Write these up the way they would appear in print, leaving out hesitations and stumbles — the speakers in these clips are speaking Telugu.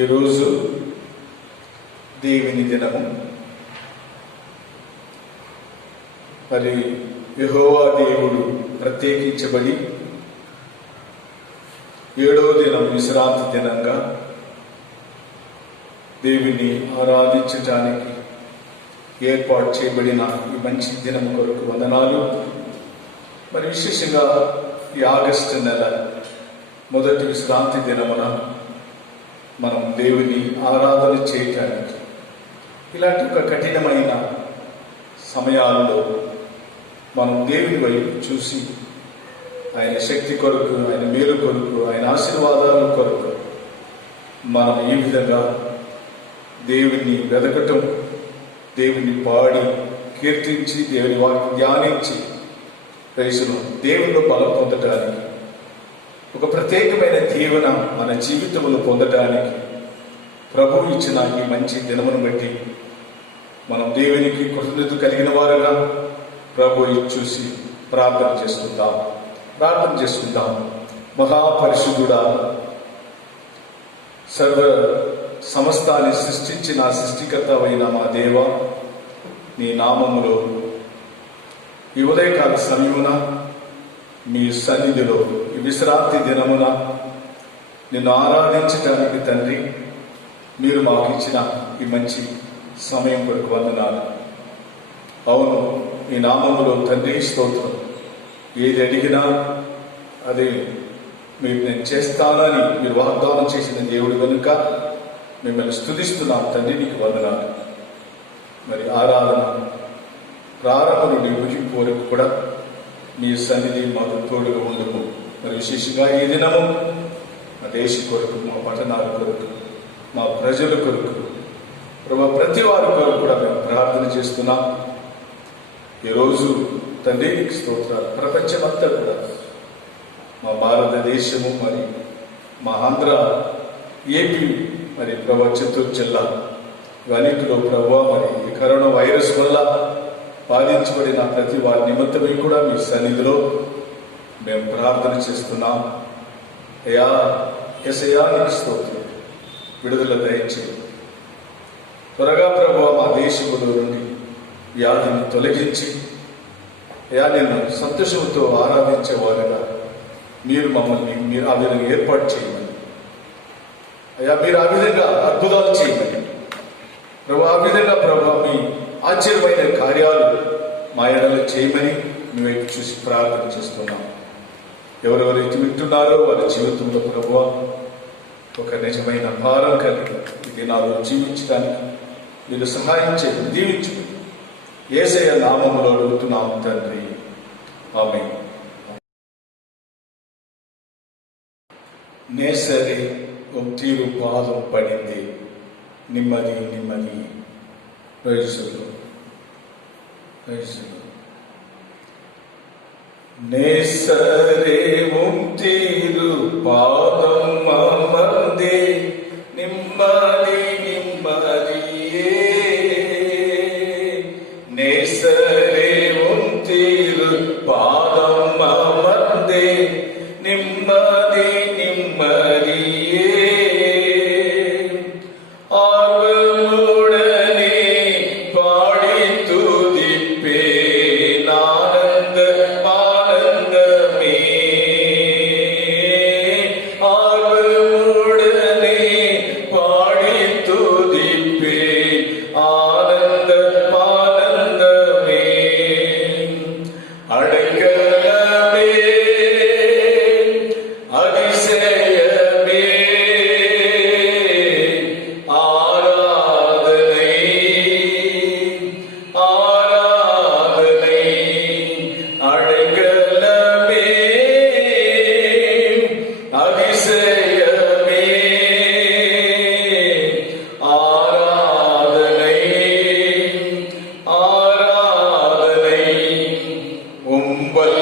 ఈరోజు దేవుని దినము. మరి యెహోవా దేవుడు ప్రత్యేకించబడి 7వ దినం విశ్రాంతి దినంగా దేవుని ఆరాధించటానికి ఏర్పాటు చేయబడిన ఈ మంచి దినం కొరకు వందనాలు. మరి విశేషంగా ఈ ఆగస్టు నెల మొదటి విశ్రాంతి దినమున మనం దేవుని ఆరాధన చేయటానికి ఇలాంటి ఒక కఠినమైన సమయాల్లో మనం దేవుని వైపు చూసి ఆయన శక్తి కొరకు, ఆయన మేలు కొరకు, ఆయన ఆశీర్వాదాల కొరకు మనం ఈ విధంగా దేవుని వెదకటం, దేవుని పాడి కీర్తించి, దేవుని వాక్యం ధ్యానించి ప్రజలు దేవునిలో బలం పొందటానికి, ఒక ప్రత్యేకమైన దీవెన మన జీవితంలో పొందటానికి ప్రభువు ఇచ్చిన ఈ మంచి దినమును బట్టి మనం దేవునికి కృతజ్ఞత కలిగిన వారుగా ప్రభువు చూసి ప్రార్థన చేసుకుందాం. మహాపరిశుద్ధుడా, సర్వ సమస్తాన్ని సృష్టించిన సృష్టికర్తవైన మా దేవ, నీ నామములో ఈ ఉదయకాల సమయమున మీ సన్నిధిలో ఈ విశ్రాంతి దినమున నిన్ను ఆరాధించడానికి తండ్రి, మీరు మాకు ఇచ్చిన ఈ మంచి సమయం కొరకు వందనాలు. అవును, ఈ నామములో తండ్రి స్తోత్రం. ఏది అడిగినా అది మీరు నేను చేస్తానని మీరు వాగ్దానం చేసిన దేవుడు కనుక మిమ్మల్ని స్తుతిస్తున్నాం తండ్రి, నీకు వందనాలు. మరి ఆరాధన ప్రారంభం నుండి ముగింపు వరకు కూడా నీ సన్నిధి మాకు తోడుగా ఉండకు. మరి విశేషంగా ఈ దినము మా దేశ కొరకు, మా పట్టణాల కొరకు, మా ప్రజల కొరకు, ప్రతి వారి కొరకు కూడా మేము ప్రార్థన చేస్తున్నాం. ఈరోజు తండ్రి నీకు స్తోత్రాలు. ప్రపంచమంతా కూడా, మా భారతదేశము, మరి మా ఆంధ్ర, ఏపీ, మరి చిత్తూరు జిల్లా ఇవన్నిటిలో ప్రభావ మరి ఈ కరోనా వైరస్ వల్ల బాధించబడిన ప్రతి వారి నిమిత్తమై కూడా మీ సన్నిధిలో మేము ప్రార్థన చేస్తున్నాం. యేసయ్యా నీకు స్తోత్రం. విడుదల దయచేయి. త్వరగా ప్రభువా మా దేశములో నుండి వ్యాధిని తొలగించి నిన్ను సంతోషంతో ఆరాధించేవారుగా మీరు ఆ విధంగా ఏర్పాటు చేయమని, మీరు ఆ విధంగా అద్భుతాలు చేయమని ప్రభు, ఆ విధంగా ప్రభు మీ ఆశ్చర్యమైన కార్యాలు మా ఎడలో చేయమని మీ వైపు చూసి ప్రార్థన చేస్తున్నాం. ఎవరెవరైతే వింటున్నారో వారి జీవితంలో ప్రభువా ఒక నిజమైన భారం కలిగి ఈ దినాల్లో జీవించడానికి మీరు సహాయం చేయండి, దీవించు. యేసయ్య నామములో అడుగుతున్నాం తండ్రి, ఆమేన్. నేసరి తీరు పాదం పడింది, నెమ్మది నెమ్మది. నేసరే తీరు పాదం అమర్దే, నిమ్మది నిమ్మదియే. నేసరే తీరు పాదం అమర్దే, నిమ్మది నిమ్మదియే. Umbal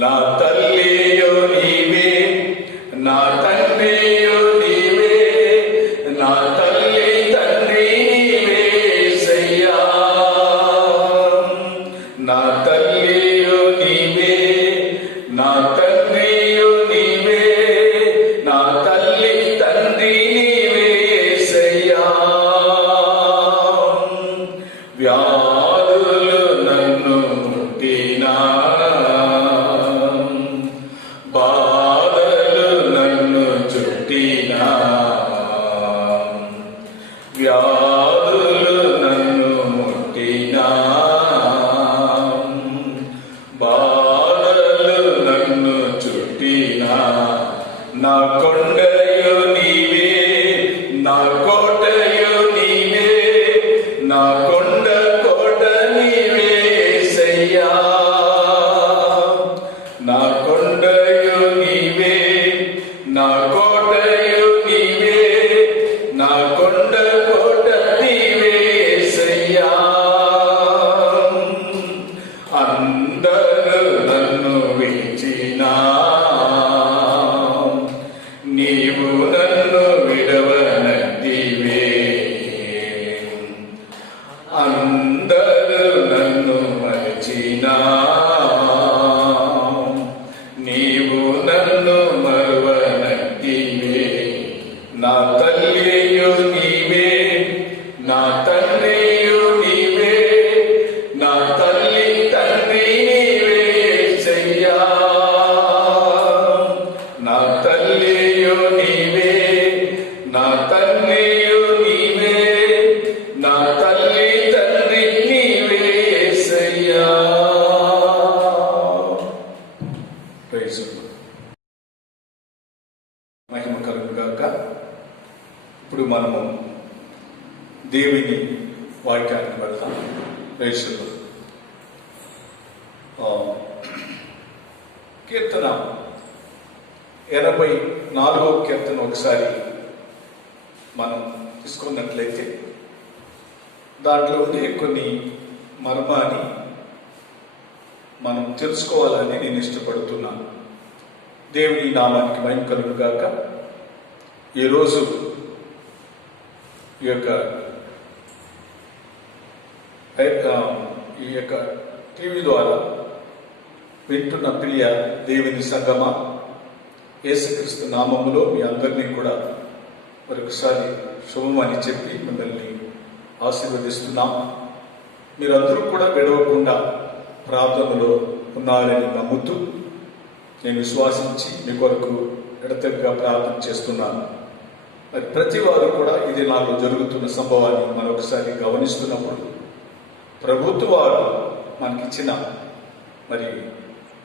నా తల్లియు నీవే, నా తండ్రియు నీవే, నా తల్లి తండ్రి నీవే యేసయ్యా. నా తల్లియు నీవే, నా తండ్రియు నీవే, నా తల్లి తండ్రి నీవే యేసయ్యా. వ్యాధులు నన్ను ముట్టినా, బాధలు నన్ను చుట్టినా, వ్యాధులు నన్ను ముట్టినా, బాధలు నన్ను చుట్టినా, నా కొండయు నీవే, నా కోటయు నీవే, నా కొండ కోట నీవే యేసయ్యా. నా కొండయు నీవే, నా కోటయు నీవే, నా కొండ కోట నీవే యేసయ్యా. అందరూ నన్ను విడిచినా, నీవు నన్ను విడవనంటివే. అందరూ నన్ను మరచినా, నీవు నన్ను మరువనంటివే. నా తల్లియు నీవే, నా తండ్రియు నీవే, నా తల్లి తండ్రి నీవే యేసయ్యా. నా తల్లియు నీవే, నా తండ్రియు నీవే, నా తల్లి తండ్రి నీవే యేసయ్యా. Praise the lord. మహిమ కలుగును గాక. ఇప్పుడు మనము దేవుని వాక్యానికి వెళ్తాం. Praise the lord. కీర్తన 84వ కీర్తన ఒకసారి మనం తీసుకున్నట్లయితే దాంట్లో ఉండే కొన్ని మర్మాన్ని మనం తెలుసుకోవాలని నేను ఇష్టపడుతున్నాను. దేవుని నామానికి మహిమ కలుగును గాక. ఈరోజు ఈ యొక్క టీవీ ద్వారా వింటున్న ప్రియ దేవుని సంగమా, యేసుక్రీస్తు నామములో మీ అందరినీ కూడా మరొకసారి శుభమని చెప్పి మిమ్మల్ని ఆశీర్వదిస్తున్నాం. మీరందరూ కూడా విడవకుండా ప్రార్థనలో ఉన్నారని నమ్ముతూ నేను విశ్వాసించి మీ కొరకు ఎడతెగక ప్రార్థన చేస్తున్నాను. మరి ప్రతి వారు కూడా ఇది నాలో జరుగుతున్న సంభవాన్ని మరొకసారి గమనిస్తున్నప్పుడు ప్రభుత్వ వారు మనకిచ్చిన మరి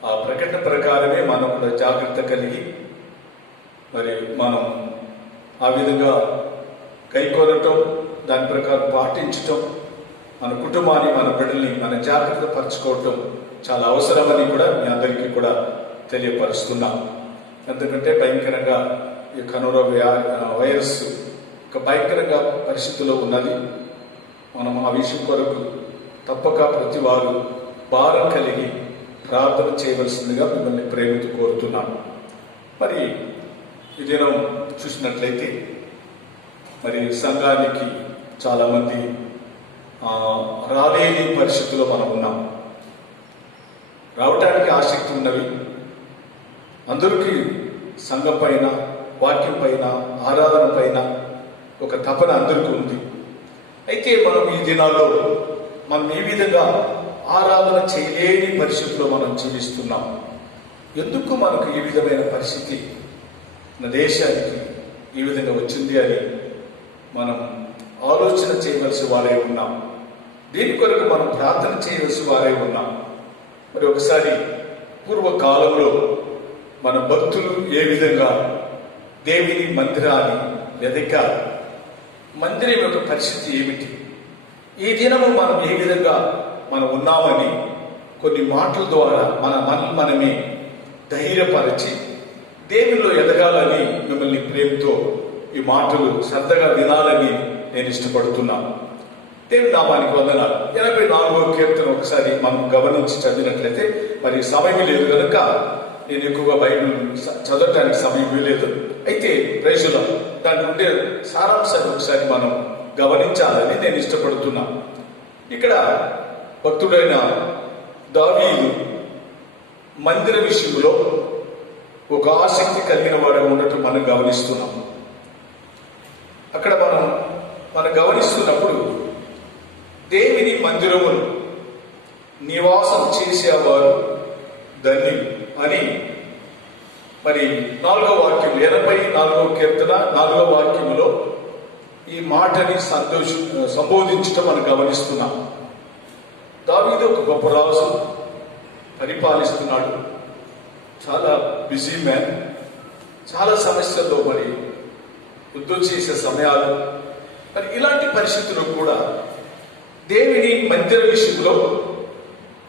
ఆ ప్రకటన ప్రకారమే మనం కూడా జాగ్రత్త కలిగి మరి మనం ఆ విధంగా కైకొనటం, దాని ప్రకారం పాటించటం, మన కుటుంబాన్ని, మన బిడ్డల్ని మన జాగ్రత్త పరచుకోవటం చాలా అవసరమని కూడా మీ అందరికీ కూడా తెలియపరుస్తున్నాం. ఎందుకంటే భయంకరంగా ఈ కరోనా వైరస్ ఒక భయంకరంగా పరిస్థితిలో ఉన్నది. మనం ఆ విషయం కొరకు తప్పక ప్రతి వారు భారం కలిగి ప్రార్థన చేయవలసిందిగా మిమ్మల్ని ప్రేమతో కోరుతున్నాను. మరి ఈ దినం చూసినట్లయితే మరి సంఘానికి చాలామంది రాలేని పరిస్థితుల్లో మనం ఉన్నాం. రావటానికి ఆసక్తి ఉన్నవి. అందరికీ సంఘం పైన, వాక్యం పైన, ఆరాధన పైన ఒక తపన అందరికీ ఉంది. అయితే మనం ఈ దినాల్లో మనం ఏ విధంగా ఆరాధన చేయలేని పరిస్థితుల్లో మనం జీవిస్తున్నాం. ఎందుకు మనకు ఈ విధమైన పరిస్థితి మన దేశానికి ఈ విధంగా వచ్చింది అని మనం ఆలోచన చేయవలసి వారే ఉన్నాం. దీని కొరకు మనం ప్రార్థన చేయవలసి వారే ఉన్నాం. మరి ఒకసారి పూర్వకాలంలో మన భక్తులు ఏ విధంగా దేవుని మందిరాన్ని వెదకారు, మందిరం యొక్క పరిస్థితి ఏమిటి, ఈ దినము మనం ఏ విధంగా మనం ఉన్నామని కొన్ని మాటల ద్వారా మనమే ధైర్యపరిచి దేవునిలో ఎదగాలని మిమ్మల్ని ప్రేమతో ఈ మాటలు శ్రద్ధగా వినాలని నేను ఇష్టపడుతున్నాను. దేవుని నామానికి వందనాలు. 84వ కీర్తన ఒకసారి మనం గమనించి చదివినట్లయితే, మరి సమయం లేదు కనుక నేను ఎక్కువగా బైబిల్ చదవటానికి సమయం లేదు. అయితే ప్రైజులో దాని ఉండే సారాంశాన్ని ఒకసారి మనం గమనించాలని నేను ఇష్టపడుతున్నా. ఇక్కడ భక్తుడైన దావీదు మందిర విషయంలో ఒక ఆసక్తి కలిగిన వాడు ఉండటం మనం గమనిస్తున్నాం. అక్కడ మనం గమనిస్తున్నప్పుడు దేవుని మందిరమును నివాసం చేసేవారు ధన్యులు అని మరి 4వ వాక్యం 84వ కీర్తన 4వ వాక్యములో ఈ మాటని సంబోధించటం మనం గమనిస్తున్నాం. దావీదు ఒక గొప్ప రాజు, పరిపాలిస్తున్నాడు, చాలా బిజీ మ్యాన్, చాలా సమస్యల్లో మరి యుద్ధం చేసే సమయాలు, మరి ఇలాంటి పరిస్థితుల్లో కూడా దేవుని మందిర విషయంలో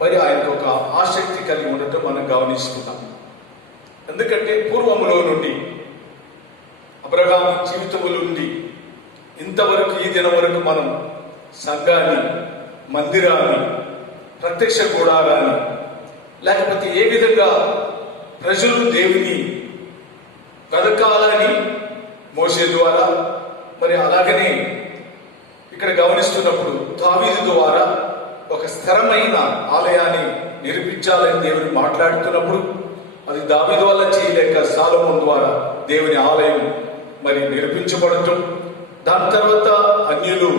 మరి ఆయనకు ఒక ఆసక్తి కలిగి ఉండటం మనం గమనిస్తున్నాం. ఎందుకంటే పూర్వములో నుండి అబ్రహాము జీవితముల నుండి ఇంతవరకు ఈ దినం వరకు మనం సంఘాన్ని, మందిరాన్ని, ప్రత్యక్ష గుడారాన్ని, లేకపోతే ఏ విధంగా ప్రజలు దేవుని వెదకాలని మోసే ద్వారా, మరి అలాగనే ఇక్కడ గమనిస్తున్నప్పుడు దావీదు ద్వారా ఒక స్థిరమైన ఆలయాన్ని నిర్మించాలని దేవుని మాట్లాడుతున్నప్పుడు అది దావీదు వల్ల చేయలేక సొలొమోను ద్వారా దేవుని ఆలయం మరి నిర్మించబడటం, దాని తర్వాత అన్యులు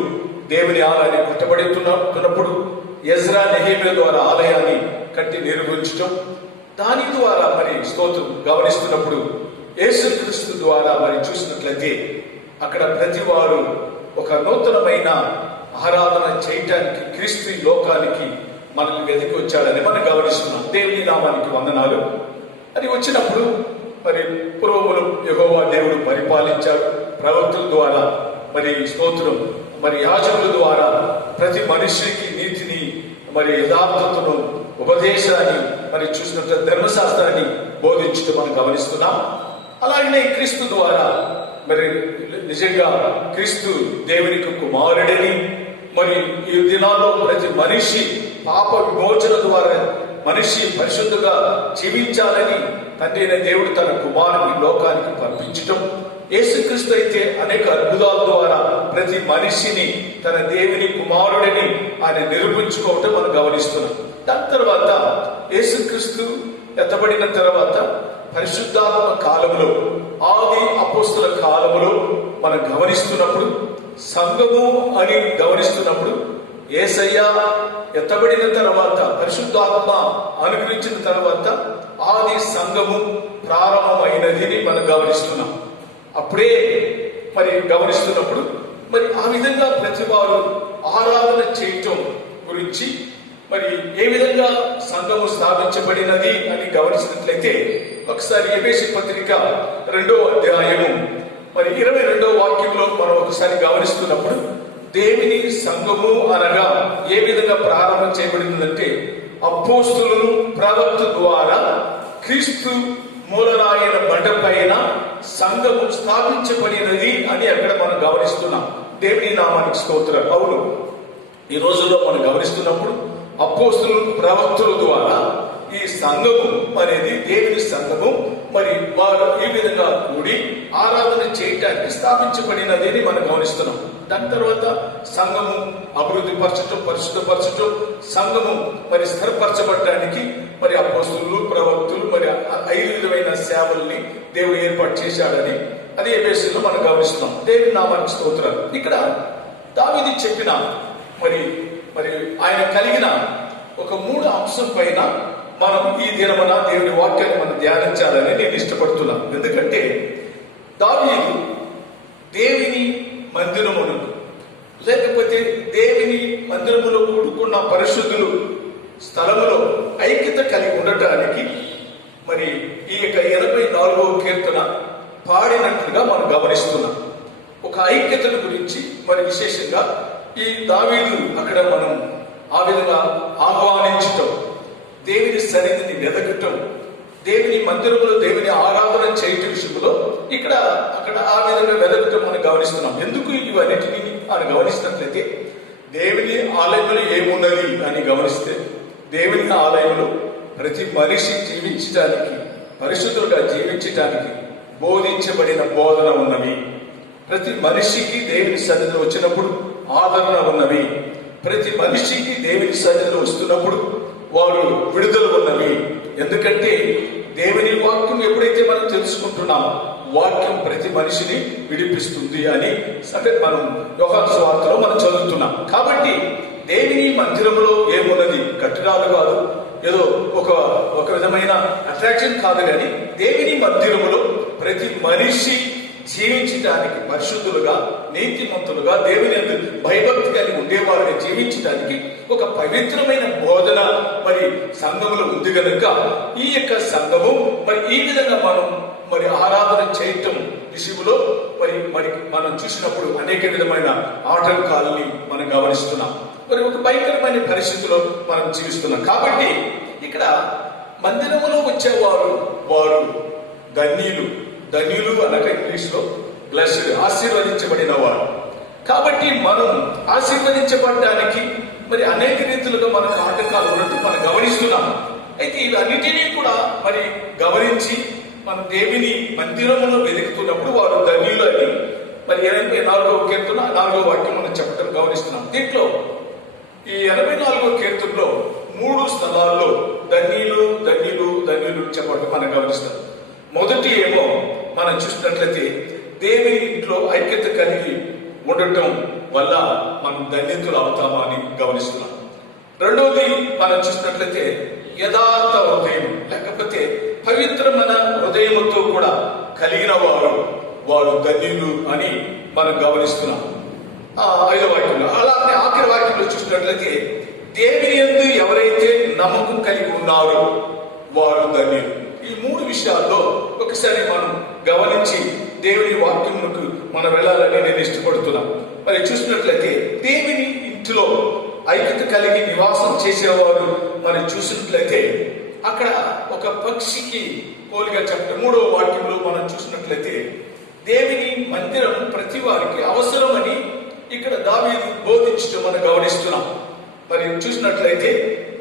దేవుని ఆలయాన్ని కట్టబడుతున్నప్పుడు ఎజ్రా, నెహెమ్యా ద్వారా ఆలయాన్ని కట్టి నిర్మించటం, దాని ద్వారా మరి స్తోత్రం గమనిస్తున్నప్పుడు యేసుక్రీస్తు ద్వారా మరి చూసినట్లయితే అక్కడ ప్రతి వారు ఒక నూతనమైన ఆరాధన చేయటానికి క్రీస్తు లోకానికి మనల్ని వెతికి వచ్చాడని మనం గమనిస్తున్నాం. దేవుని నామానికి వందనాలు. అది వచ్చినప్పుడు మరి పూర్వములు యెహోవా దేవుడు పరిపాలించాడు, ప్రవక్తల ద్వారా మరి స్తోత్రం, మరి యాజకుల ద్వారా ప్రతి మనిషికి నీతిని, మరి యథార్థతను, ఉపదేశాన్ని మరి చూసినట్టు ధర్మశాస్త్రాన్ని బోధించడం మనం గమనిస్తున్నాం. అలాగనే క్రీస్తు ద్వారా మరి నిజంగా క్రీస్తు దేవునికి కుమారుడని, మరి ఈ దినాల్లో ప్రతి మనిషి పాప విమోచన ద్వారా మనిషి పరిశుద్ధంగా జీవించాలని తండ్రి అయిన దేవుడు తన కుమారుని లోకానికి పంపించటం, యేసుక్రీస్తు అయితే అనేక అద్భుతాల ద్వారా ప్రతి మనిషిని తన దేవుని కుమారుడిని ఆయన నిరూపించుకోవటం మనం గమనిస్తున్నాం. దాని తర్వాత యేసుక్రీస్తు ఎత్తబడిన తర్వాత పరిశుద్ధాత్మ కాలంలో, ఆది అపోస్తుల కాలంలో మనం గమనిస్తున్నప్పుడు, సంఘము అని గమనిస్తున్నప్పుడు యేసయ్య ఎత్తబడిన తర్వాత పరిశుద్ధాత్మ అనుగ్రహించిన తర్వాత ఆది సంఘము ప్రారంభమైనది మనం గమనిస్తున్నాం. అప్పుడే మరి గమనిస్తున్నప్పుడు మరి ఆ విధంగా ప్రతి వారు ఆరాధన చేయటం గురించి మరి ఏ విధంగా సంఘము స్థాపించబడినది అని గమనించినట్లయితే ఒకసారి ఎఫెసీ పత్రిక 2వ అధ్యాయము మరి 22వ వాక్యంలో మనం ఒకసారి గమనిస్తున్నప్పుడు దేవుని సంఘము అనగా ఏ విధంగా ప్రారంభం చేయబడిందంటే అపోస్తులు ప్రవక్త ద్వారా క్రీస్తు మూలరాయన బండ పైన సంఘము స్థాపించబడినది అని అక్కడ మనం గమనిస్తున్నాం. దేవుని నామానికి స్తోత్రం. అవును, ఈ రోజుల్లో మనం గమనిస్తున్నప్పుడు అపోస్తులు ప్రవక్తుల ద్వారా ఈ సంఘము అనేది దేవుని సంఘము మరి వారు ఈ విధంగా కూడి ఆరాధన చేయటానికి స్థాపించబడినది అని మనం గమనిస్తున్నాం. దాని తర్వాత సంఘము అభివృద్ధి పరచటం, పరిశుద్ధపరచటం, సంఘము మరి స్థిరపరచబడటానికి మరి అపోస్తులు ప్రవక్తులు మరి 5 విధమైన సేవల్ని దేవుడు ఏర్పాటు చేశాడని అదే ఎఫెసీలో మనం గమనిస్తున్నాం. దేవుని నామానికి స్తోత్రాలు. ఇక్కడ దావీదు చెప్పిన మరి మరి ఆయన కలిగిన ఒక 3 అంశం పైన మనం ఈ దినమున దేవుని వాక్యాన్ని మనం ధ్యానించాలని నేను ఇష్టపడుతున్నాను. ఎందుకంటే దావీదు దేవుని మందిరమును, లేకపోతే దేవుని మందిరములో కూడుకున్న పరిశుద్ధులు స్థలములో ఐక్యత కలిగి ఉండటానికి మరి ఈ యొక్క 84వ కీర్తన పాడినట్లుగా మనం గమనిస్తున్నాం. ఒక ఐక్యతను గురించి మరి విశేషంగా ఈ దావీదు అక్కడ మనం ఆ విధంగా ఆహ్వానించటం, దేవుని సన్నిధిని వెదకటం, దేవుని మందిరంలో దేవుని ఆరాధన చేయటం విషయంలో ఇక్కడ అక్కడ ఆ విధంగా వెదకటం మనం గమనిస్తున్నాం. ఎందుకు ఇవన్నిటిని మనం గమనిస్తున్నట్లయితే దేవుని ఆలయంలో ఏమున్నది అని గమనిస్తే, దేవుని ఆలయంలో ప్రతి మనిషి జీవించడానికి, పరిశుద్ధులుగా జీవించడానికి బోధించబడిన బోధన ఉన్నవి. ప్రతి మనిషికి దేవుని సన్నిధిలో వచ్చినప్పుడు ఆదరణ ఉన్నవి. ప్రతి మనిషికి దేవుని సన్నిధిలో వస్తున్నప్పుడు వారు విడుదల ఉన్నవి. ఎందుకంటే దేవుని వాక్యం ఎప్పుడైతే మనం తెలుసుకుంటున్నామో, వాక్యం ప్రతి మనిషిని విడిపిస్తుంది అని సంగతి మనం యోహాను సువార్తలో మనం చదువుతున్నాం. కాబట్టి దేవుని మందిరంలో ఏమున్నది కట్టడాలు కాదు, ఏదో ఒక విధమైన అట్రాక్షన్ కాదు, కానీ దేవుని మందిరములో ప్రతి మనిషి జీవించడానికి, పరిశుద్ధులుగా, నీతిమంతులుగా, దేవుని యందు భయభక్తి కలిగి ఉండేవారుగా జీవించడానికి ఒక పవిత్రమైన బోధన మరి సంఘములో ఉంది కనుక ఈ యొక్క సంఘము మరి ఈ విధంగా మనం మరి ఆరాధన చేయటం విషయంలో మరి మనం చూసినప్పుడు అనేక విధమైన ఆటంకాలని మనం గమనిస్తున్నాం. మరి ఒక భయంకరమైన పరిస్థితిలో మనం జీవిస్తున్నాం. కాబట్టి ఇక్కడ మందిరములో వచ్చేవారు వారు ధన్యులు అనగా ఇంగ్లీష్ లో బ్లెస్డ్, ఆశీర్వదించబడిన వారు. కాబట్టి మనం ఆశీర్వదించబడడానికి మరి అనేక రీతులుగా మనకు ఆటంకాలు ఉన్నట్టు మనం గమనిస్తున్నాం. అయితే ఇవన్నిటినీ కూడా మరి గమనించి మనం దేవుని మందిరములో వెతుకుతున్నప్పుడు వారు ధన్యులు అని మరి 84వ కీర్తన 4వ వాక్యం మనం చెప్పడం గమనిస్తున్నాం. దీంట్లో ఈ 84వ కీర్తనలో 3 స్థలాల్లో ధన్యులు చెప్పడం మనం గమనిస్తాం. మొదటి ఏమో మనం చూసినట్లయితే దేవుని ఇంట్లో ఐక్యత కలిగి ఉండటం వల్ల మనం ధన్యతలు అవుతామా అని గమనిస్తున్నాం. రెండవది మనం చూసినట్లయితే యథార్థ హృదయం, లేకపోతే పవిత్రమైన హృదయముతో కూడా కలిగిన వారు ధన్యులు అని మనం గమనిస్తున్నాం. 5వ వాక్యంలో, అలాగే ఆఖరి వాక్యంలో చూసినట్లయితే దేవుని యందు ఎవరైతే నమ్మకం కలిగి ఉన్నారో వారు ధన్యులు. ఈ 3 విషయాల్లో ఒకసారి మనం గమనించి దేవుని వాక్యములకు మనం వెళ్ళాలని నేను ఇష్టపడుతున్నాను. మరి చూసినట్లయితే దేవుని ఇంటిలో ఐక్యత కలిగి నివాసం చేసేవారు మనం చూసినట్లయితే అక్కడ ఒక పక్షికి పోలిగా చెప్పడం 3వ వాక్యంలో మనం చూసినట్లయితే దేవుని మందిరం ప్రతి వారికి అవసరమని ఇక్కడ దావీదు బోధించడం మనం గమనిస్తున్నాం. మరి చూసినట్లయితే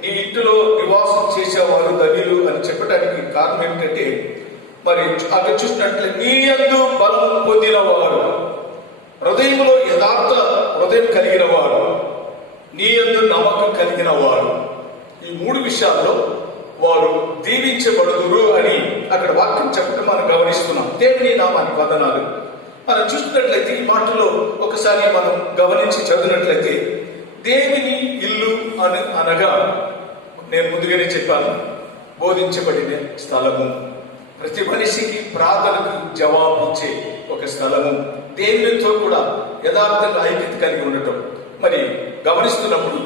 నీ ఇంటిలో నివాసం చేసేవారు ధన్యులు అని చెప్పడానికి కారణం ఏమిటంటే, మరి అక్కడ చూసినట్లయితే నీ యందు బలం పొందిన వారు, హృదయంలో యథార్థ హృదయం కలిగిన వారు, నీ యందు నమ్మకం కలిగిన వారు, ఈ 3 విషయాల్లో వారు దీవించబడుదురు అని అక్కడ వాక్యం చెప్పడం మనం గమనిస్తున్నాం. దేవుని నామానికి వందనాలు. మనం చూసినట్లయితే ఈ మాటలో ఒకసారి మనం గమనించి చదివినట్లయితే దేవుని ఇల్లు అనగా నేను ముందుగానే చెప్పాను, బోధించబడిన స్థలము, ప్రతి మనిషికి ప్రార్థనకు జవాబు ఇచ్చే ఒక స్థలము, దేవునితో కూడా యథార్థంగా ఐక్యత కలిగి ఉండటం. మరి గమనిస్తున్నప్పుడు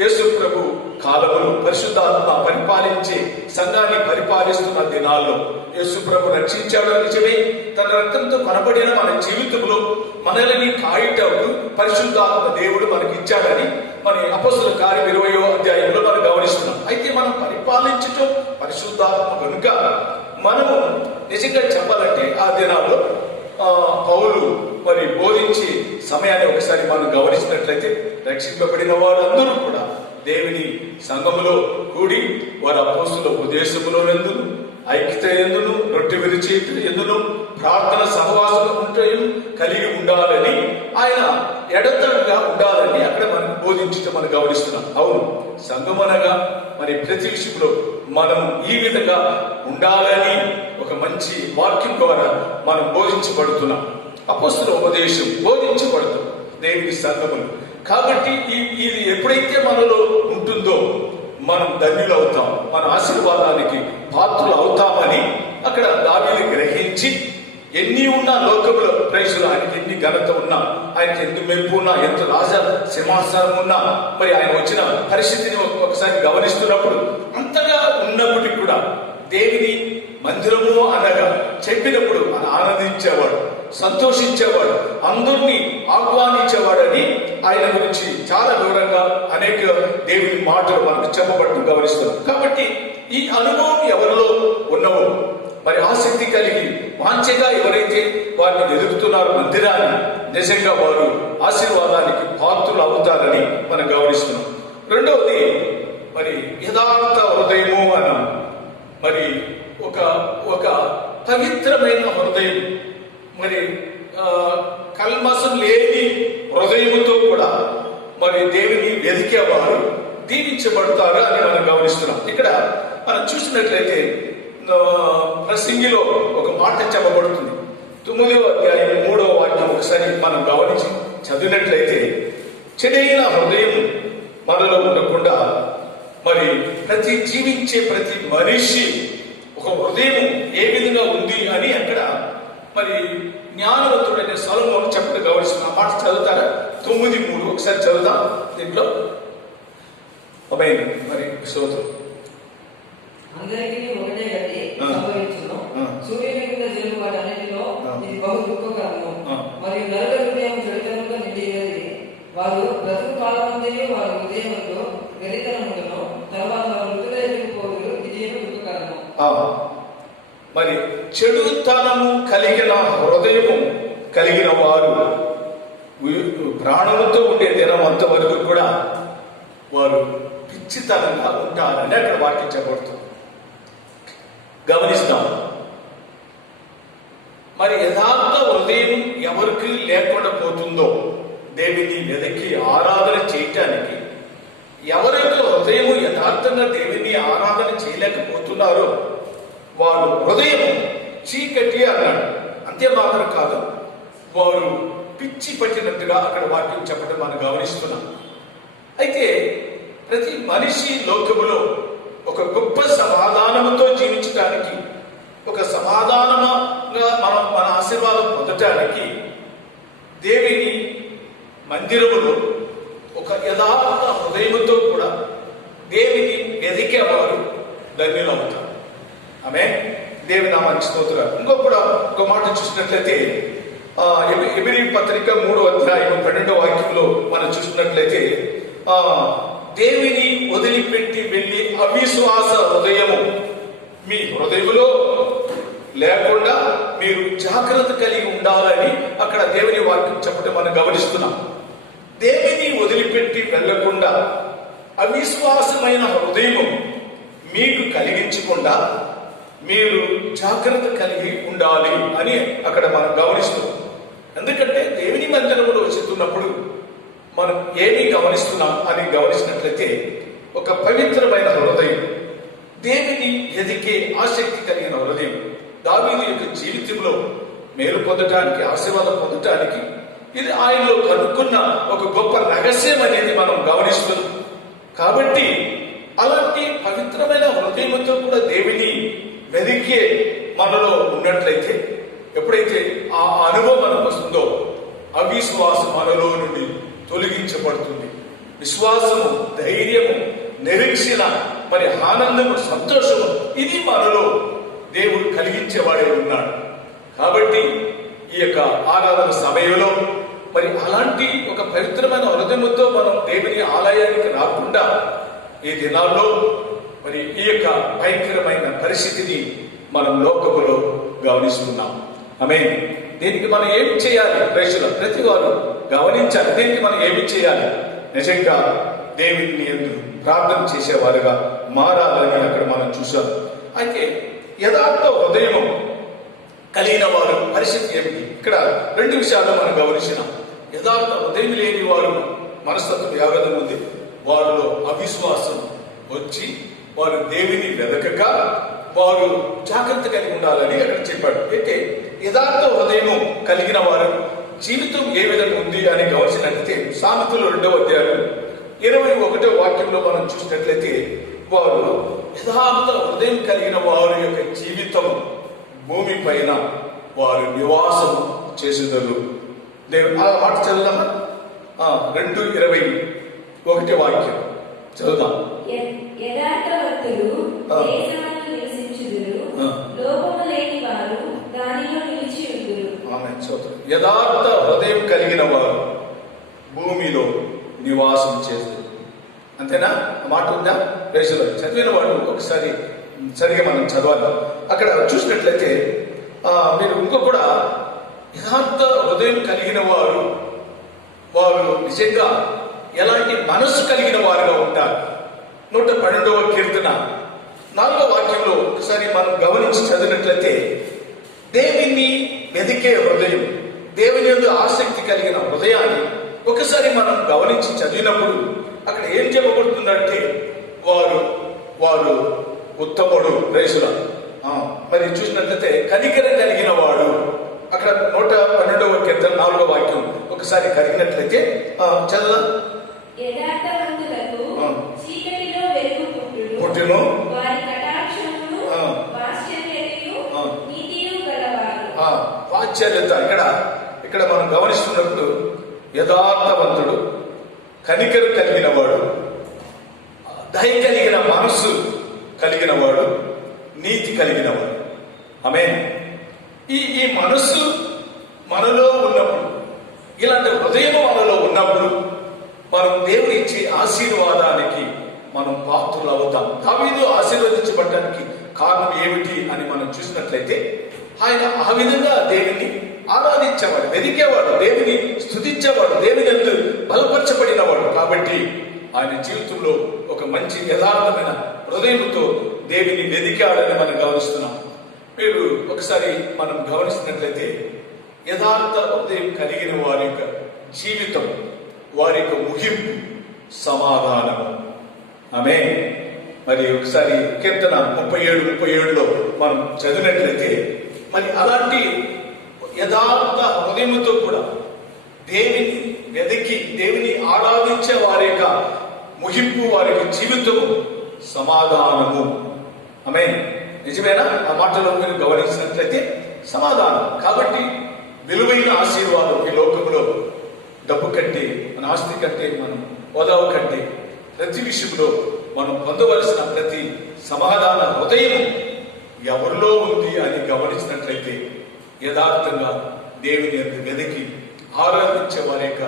యేసు ప్రభు కాలములో పరిశుద్ధాత్మ పరిపాలించే సంఘాన్ని పరిపాలిస్తున్న దినాల్లో యేసు ప్రభు రక్షించాడు నిజమే. తన రక్తంతో కొనబడిన మన జీవితంలో మనల్ని కాయటకు పరిశుద్ధాత్మ దేవుడు మనకి ఇచ్చాడని మన అపొస్తలుల కార్యం 20వ అధ్యాయంలో మనం గమనిస్తున్నాం. అయితే మనం పరిపాలించటం పరిశుద్ధాత్మ కనుక మనము నిజంగా చెప్పాలంటే ఆ దినాల్లో పౌలు మరి బోధించి సమయాన్ని ఒకసారి మనం గమనించినట్లయితే రక్షింపబడిన వారందరూ కూడా దేవుని సంఘములో కూడి వారి అపొస్తలుల ఉపదేశములో ఎందును, ఐక్యత ఎందును, రొట్టె విరిచి ఎందును, ప్రార్థన సహవాసంలో కలిగి ఉండాలని, ఆయన ఎడతడుగా ఉండాలని అక్కడ మనం బోధించడం మనం గమనిస్తున్నాం. అవును, సంఘమనగా మరి ప్రతి విషయంలో మనం ఈ విధంగా ఉండాలని ఒక మంచి వాక్యం ద్వారా మనం బోధించబడుతున్నాం. అపొస్తలుల ఉపదేశం బోధించబడుతుంది దేవుని సంఘములు. కాబట్టి ఇది ఎప్పుడైతే మనలో ఉంటుందో మనం ధన్యులు అవుతాం, మన ఆశీర్వాదానికి పాత్రలు అవుతామని అక్కడ దావీదు గ్రహించి, ఎన్ని ఉన్నా లోకంలో ప్రైజులు, ఆయనకి ఎన్ని ఘనత ఉన్నా, ఆయనకి ఎంత మెప్పు ఉన్నా, ఎంత రాజ సింహాసనం ఉన్నా, మరి ఆయన వచ్చిన పరిస్థితిని ఒకసారి గమనిస్తున్నప్పుడు అంతగా ఉన్నప్పటికీ కూడా దేవుని మందిరము అనగా చెప్పినప్పుడు ఆనందించేవాడు, సంతోషించేవాడు, అందరినీ ఆహ్వానించేవాడని ఆయన గురించి చాలా వివరంగా అనేక దేవుని మాటలు మనకు చెప్పబట్టు గమనిస్తున్నాం. కాబట్టి ఈ అనుభవం ఎవరిలో ఉన్నవో మరి ఆసక్తి కలిగి వాంఛగా ఎవరైతే వారిని ఎదుగుతున్నారో మందిరాన్ని, నిజంగా వారు ఆశీర్వాదానికి పాత్రులు అవుతారని మనం గమనిస్తున్నాం. రెండవది మరి యథార్థ హృదయము అన్నాం. మరి ఒక ఒక పవిత్రమైన హృదయం, మరి కల్మసం లేని హృదయముతో కూడా మరి దేవుని వెదికేవారు దీవించబడతారు అని మనం గమనిస్తున్నాం. ఇక్కడ మనం చూసినట్లయితే ప్రసంగిలో ఒక మాట చెప్పబడుతుంది. 9వ అధ్యాయం 3వ వాక్యం ఒకసారి మనం గమనించి చదివినట్లయితే, చెడైన హృదయం మనలో ఉండకుండా మరి జీవించే ప్రతి మనిషి ఒక హృదయం ఏ విధంగా ఉంది అని అక్కడ మరి జ్ఞానవంతుడైన సొలొమోను చెప్పడం గమనిస్తున్న మాట చదువుతారా? 9:3 ఒకసారి చదువుతాం. దీంట్లో మరి స్తోత్రం. అందరికీ ఒకటే గతి సంభవించును. సూర్యుని కింద జరుగుబాటు అన్నిటిలో ఇది బహు దుఃఖకరము. మరియు నరుల హృదయం చెడుతనంతో నిండినది. వారు బ్రతుకు కాలమందే వారి హృదయంలో వెరితనముండును. తర్వాత వారు మృతులై వెళ్ళిపోదురు. ఇది దుఃఖకరము. మరి చెడుతనము కలిగిన హృదయము కలిగిన వారు ప్రాణముతో ఉండే దినం అంతవరకు కూడా వారు పిచ్చితనంగా ఉంటారని అక్కడ వాక్యం చెప్పబడుతుంది. గమనిస్తాం. మరి యథార్థ హృదయం ఎవరికి లేకుండా పోతుందో, దేవుని వెదకి ఆరాధన చేయటానికి ఎవరైతే హృదయము యథార్థంగా దేవుని ఆరాధన చేయలేకపోతున్నారో వారు హృదయం చీకటి అన్నాడు. అంతే మాత్రం కాదు, వారు పిచ్చి పట్టినట్టుగా అక్కడ వాక్యం చెప్పడం మనం గమనిస్తున్నాం. అయితే ప్రతి మనిషి లోకములో ఒక గొప్ప సమాధానంతో జీవించడానికి, ఒక సమాధానంగా మన ఆశీర్వాదం పొందటానికి దేవుని మందిరములో ఒక యథార్థ హృదయముతో కూడా దేవుని వెదికేవారు ధన్యులవుతారు. ఆమె దేవుని నామానికి స్తోత్రాలు. ఇంకొక మాట చూసినట్లయితే ఎబ్రీ పత్రిక 3వ అధ్యాయం 12వ వాక్యంలో మనం చూసినట్లయితే, దేవుని వదిలిపెట్టి వెళ్ళి అవిశ్వాస హృదయము మీ హృదయములో లేకుండా మీరు జాగ్రత్త కలిగి ఉండాలని అక్కడ దేవుని వాక్యం చెప్పడం మనం గమనిస్తున్నాం. దేవుని వదిలిపెట్టి వెళ్లకుండా అవిశ్వాసమైన హృదయము మీకు కలిగించకుండా మీరు జాగ్రత్త కలిగి ఉండాలి అని అక్కడ మనం గమనిస్తున్నాం. ఎందుకంటే దేవుని మందిరములో వెళ్తున్నప్పుడు మనం ఏమి గమనిస్తున్నాం అని గమనించినట్లయితే, ఒక పవిత్రమైన హృదయం, దేవుని ఎదిగే ఆసక్తి కలిగిన హృదయం దావీదు యొక్క జీవితంలో మేలు పొందటానికి, ఆశీర్వాదం పొందటానికి ఇది ఆయనలో కనుక్కున్న ఒక గొప్ప రహస్యం అనేది మనం గమనిస్తున్నాం. కాబట్టి అలాంటి పవిత్రమైన హృదయంతో కూడా దేవుని వెదికే మనలో ఉన్నట్లయితే, ఎప్పుడైతే ఆ అనుభవం మనకు వస్తుందో అవిశ్వాసం మనలో నుండి తొలగించబడుతుంది. విశ్వాసము, ధైర్యము, నిరీక్షణ, మరి ఆనందము, సంతోషము ఇది మనలో దేవుడు కలిగించేవాడే ఉన్నాడు. కాబట్టి ఈ యొక్క ఆరాధన సమయంలో మరి అలాంటి ఒక పవిత్రమైన హృదయంతో మనం దేవుని ఆలయానికి రాకుండా ఈ దినాల్లో మరి ఈ యొక్క భయంకరమైన పరిస్థితిని మనం లోకములో గమనిస్తున్నాం. ఆమేన్. దీనికి మనం ఏమి చేయాలి? ప్రతి వారు గమనించాలి. దీనికి మనం ఏమి చేయాలి? నిజంగా దేవుని యందు ప్రార్థన చేసేవారుగా మారాలని అక్కడ మనం చూసాం. అయితే యథార్థ హృదయం కలిగిన వారు పరిస్థితి ఏమిటి? ఇక్కడ 2 విషయాలు మనం గమనించినాం. యథార్థ హృదయం లేని వారు మనస్తత్వం యావదం ఉంది. వారిలో అవిశ్వాసం వచ్చి వారు దేవుని వెదకక వారు జాగ్రత్త కలిగి ఉండాలని అక్కడ చెప్పాడు. అయితే యథార్థ హృదయం కలిగిన వారు జీవితం ఏ విధంగా ఉంది అని గమనించినట్లయితే, సామెతలు 2వ అధ్యాయం 21వ వాక్యంలో మనం చూసినట్లయితే, వారు యథార్థ హృదయం కలిగిన వారి యొక్క జీవితం భూమి పైన వారు నివాసం చేసేదారు. దేవుడు ఆ మాట చదువుదామా? 2:21 వాక్యం చదువుదాం. యథార్థవంతులు దేశమందు నివసించుదురు, లోపము లేని వారు దానిలో నిలిచి ఉందురు. ఆమేన్. యథార్థ హృదయం కలిగిన వారు భూమిలో నివాసం చేస్తారు. అంతేనా? మాట ఉందా? ప్రజలు చదివిన వాడు ఒకసారి సరిగా మనం చదవాలి. అక్కడ చూసినట్లయితే మీరు ఇంకో కూడా యథార్థ హృదయం కలిగిన వారు నిజంగా ఎలాంటి మనస్సు కలిగిన వారుగా ఉంటారు. 112వ కీర్తన 4వ వాక్యంలో ఒకసారి మనం గమనించి చదివినట్లయితే దేవుని వెదికే హృదయం, దేవుని యందు ఆసక్తి కలిగిన హృదయాన్ని ఒకసారి మనం గమనించి చదివినప్పుడు అక్కడ ఏం చెప్పబడుతుందంటే వారు ఉత్తముడు రేసుల. మరి చూసినట్లయితే కనికరం కలిగిన వాడు, అక్కడ 112వ కీర్తన 4వ వాక్యం ఒకసారి కలిగినట్లయితే చల్ల యథార్థవంతులకు చీకటిలో వెలుగు పుట్టును, వారి కటాక్షమును వాత్సల్యతయు నీతియు గలవారు. వాత్సల్యత ఇక్కడ మనం గమనిస్తున్నప్పుడు యథార్థవంతుడు, కనికరం కలిగిన వాడు, దయ కలిగిన మనస్సు కలిగిన వాడు, నీతి కలిగిన వాడు. ఆమేన్. ఈ మనస్సు మనలో ఉన్నప్పుడు, ఇలాంటి హృదయం మనలో ఉన్నప్పుడు మనం దేవుడు ఇచ్చే ఆశీర్వాదానికి మనం పాత్రులు అవుతాం. దావీదు ఆశీర్వదించబడడానికి కారణం ఏమిటి అని మనం చూసినట్లయితే ఆయన ఆ విధంగా దేవుని ఆరాధించేవాడు, వెదికేవాడు, దేవుని స్తుతించేవాడు, దేవుని యందు బలపరచబడినవాడు. కాబట్టి ఆయన జీవితంలో ఒక మంచి యథార్థమైన హృదయంతో దేవుని వెదికాడని మనం గమనిస్తున్నాం. మీరు ఒకసారి మనం గమనిస్తున్నట్లయితే యథార్థ హృదయం కలిగిన వారి యొక్క జీవితం, వారి యొక్క ముగింపు సమాధానము. ఆమేన్. మరి ఒకసారి కీర్తన 37:37లో మనం చదివినట్లయితే మరి అలాంటి యథార్థ హృదయముతో కూడా దేవుని వెదకి దేవుని ఆరాధించే వారి యొక్క ముగింపు, వారి యొక్క జీవితము సమాధానము. ఆమేన్. నిజమేనా? ఆ మాటలో మీరు గమనించినట్లయితే సమాధానం. కాబట్టి విలువైన ఆశీర్వాదం ఈ లోకంలో డబ్బు కంటే, మన ఆస్తి కంటే, మనం హోదావు కంటే ప్రతి విషయంలో మనం పొందవలసిన ప్రతి సమాధాన హృదయం ఎవరిలో ఉంది అని గమనించినట్లయితే యథార్థంగా దేవుని యందు వెదకి ఆరాధించే వారి యొక్క